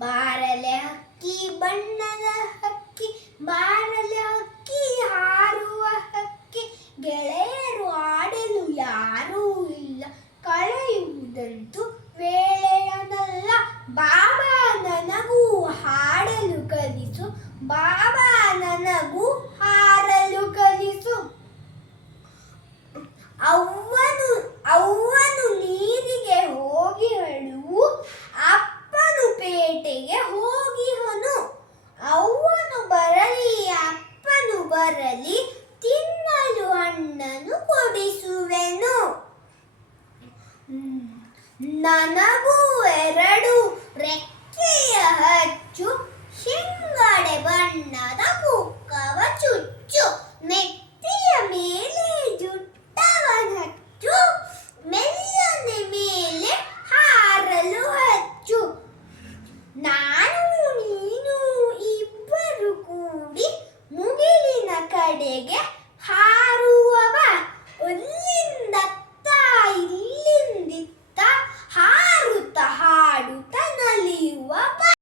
ಬಾರಲೆ ಹಕ್ಕಿ ಬಣ್ಣದ ಹಕ್ಕಿ, ಬಾರಲೆ ಹಕ್ಕಿ ಹಾರುವ ಹಕ್ಕಿ, ಗೆಳೆಯರು ಆಡಲು ಯಾರೂ ಇಲ್ಲ, ಕಳೆಯುವುದಂತೂ ವೇಳೆಯನಲ್ಲ. ಬಾಬಾ ನನಗೂ ಹಾಡಲು ಕಲಿಸು, ಬಾಬಾ ನನಗೂ ಹಾರಲು ಕಲಿಸು. ಅವ್ವನು ನೀರಿಗೆ ಹೋಗಿ ಅಪ್ಪನು ಪೇಟೆಗೆ